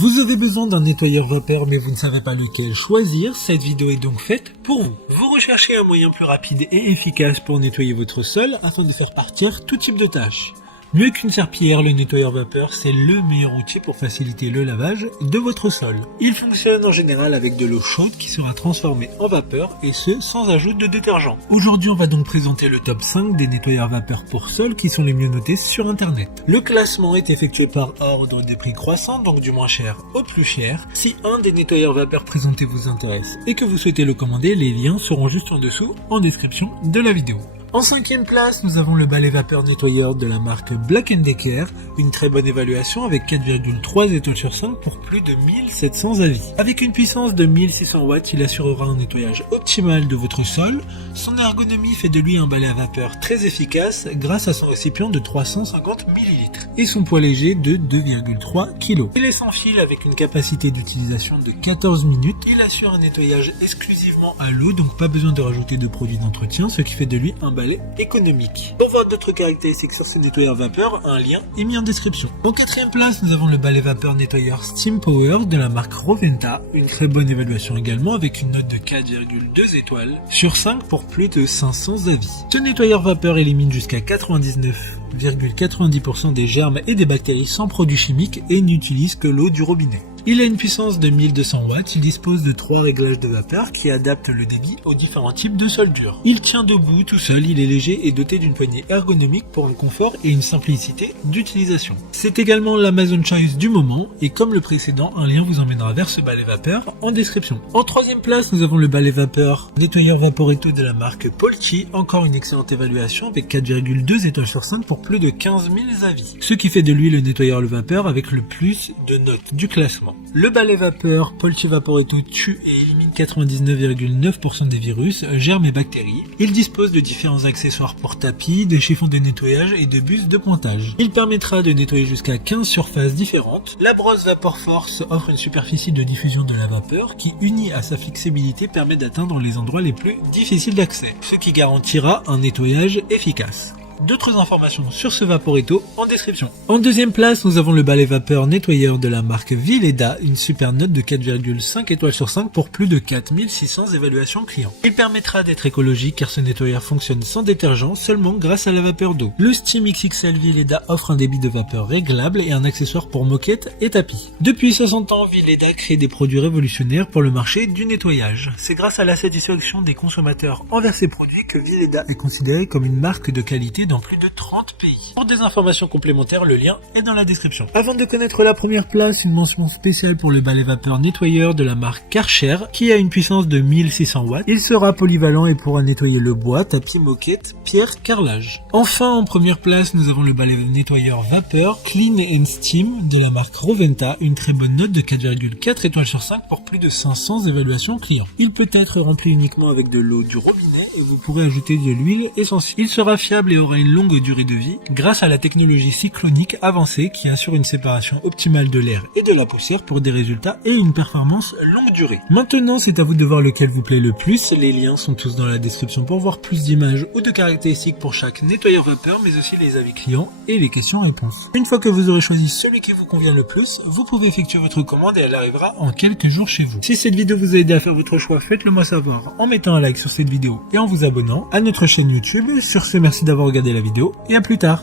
Vous avez besoin d'un nettoyeur vapeur mais vous ne savez pas lequel choisir, cette vidéo est donc faite pour vous. Vous recherchez un moyen plus rapide et efficace pour nettoyer votre sol afin de faire partir tout type de tâches. Mieux qu'une serpillière, le nettoyeur vapeur, c'est le meilleur outil pour faciliter le lavage de votre sol. Il fonctionne en général avec de l'eau chaude qui sera transformée en vapeur et ce, sans ajout de détergent. Aujourd'hui, on va donc présenter le top 5 des nettoyeurs vapeur pour sol qui sont les mieux notés sur internet. Le classement est effectué par ordre des prix croissants, donc du moins cher au plus cher. Si un des nettoyeurs vapeur présentés vous intéresse et que vous souhaitez le commander, les liens seront juste en dessous en description de la vidéo. En 5e place, nous avons le balai vapeur nettoyeur de la marque Black & Decker, une très bonne évaluation avec 4,3 étoiles sur 5 pour plus de 1700 avis. Avec une puissance de 1600 watts, il assurera un nettoyage optimal de votre sol. Son ergonomie fait de lui un balai à vapeur très efficace grâce à son récipient de 350 ml et son poids léger de 2,3 kg. Il est sans fil avec une capacité d'utilisation de 14 minutes. Il assure un nettoyage exclusivement à l'eau, donc pas besoin de rajouter de produits d'entretien, ce qui fait de lui un balai économique. Pour voir d'autres caractéristiques sur ce nettoyeur vapeur, un lien est mis en description. En 4e place, nous avons le balai vapeur nettoyeur Steam Power de la marque Roventa, une très bonne évaluation également avec une note de 4,2 étoiles sur 5 pour plus de 500 avis. Ce nettoyeur vapeur élimine jusqu'à 99,90% des germes et des bactéries sans produits chimiques et n'utilise que l'eau du robinet. Il a une puissance de 1200 watts, il dispose de 3 réglages de vapeur qui adaptent le débit aux différents types de sol dur. Il tient debout tout seul, il est léger et doté d'une poignée ergonomique pour un confort et une simplicité d'utilisation. C'est également l'Amazon Choice du moment et comme le précédent, un lien vous emmènera vers ce balai vapeur en description. En 3e place, nous avons le balai vapeur nettoyeur Vaporetto de la marque Polchi, encore une excellente évaluation avec 4,2 étoiles sur 5 pour plus de 15 000 avis. Ce qui fait de lui le nettoyeur vapeur avec le plus de notes du classement. Le balai vapeur Polchi Vaporetto tue et élimine 99,9% des virus, germes et bactéries. Il dispose de différents accessoires pour tapis, de chiffons de nettoyage et de bus de pointage. Il permettra de nettoyer jusqu'à 15 surfaces différentes. La brosse Vapor Force offre une superficie de diffusion de la vapeur qui, unie à sa flexibilité, permet d'atteindre les endroits les plus difficiles d'accès, ce qui garantira un nettoyage efficace. D'autres informations sur ce Vaporetto en description. En 2e place, nous avons le balai vapeur nettoyeur de la marque Vileda, une super note de 4,5 étoiles sur 5 pour plus de 4600 évaluations clients. Il permettra d'être écologique car ce nettoyeur fonctionne sans détergent, seulement grâce à la vapeur d'eau. Le Steam XXL Vileda offre un débit de vapeur réglable et un accessoire pour moquette et tapis. Depuis 60 ans, Vileda crée des produits révolutionnaires pour le marché du nettoyage. C'est grâce à la satisfaction des consommateurs envers ces produits que Vileda est considérée comme une marque de qualité dans plus de 30 pays. Pour des informations complémentaires, le lien est dans la description. Avant de connaître la première place, une mention spéciale pour le balai vapeur nettoyeur de la marque Karcher qui a une puissance de 1600 watts. Il sera polyvalent et pourra nettoyer le bois, tapis, moquette, pierre, carrelage. Enfin, en première place, nous avons le balai nettoyeur vapeur Clean & Steam de la marque Roventa, une très bonne note de 4,4 étoiles sur 5 pour plus de 500 évaluations clients. Il peut être rempli uniquement avec de l'eau du robinet et vous pourrez ajouter de l'huile essentielle. Il sera fiable et aura une longue durée de vie grâce à la technologie cyclonique avancée qui assure une séparation optimale de l'air et de la poussière pour des résultats et une performance longue durée. Maintenant, c'est à vous de voir lequel vous plaît le plus. Les liens sont tous dans la description pour voir plus d'images ou de caractéristiques pour chaque nettoyeur vapeur, mais aussi les avis clients et les questions-réponses. Une fois que vous aurez choisi celui qui vous convient le plus, vous pouvez effectuer votre commande et elle arrivera en quelques jours chez vous. Si cette vidéo vous a aidé à faire votre choix, faites-le moi savoir en mettant un like sur cette vidéo et en vous abonnant à notre chaîne YouTube. Sur ce, merci d'avoir regardé la vidéo et à plus tard.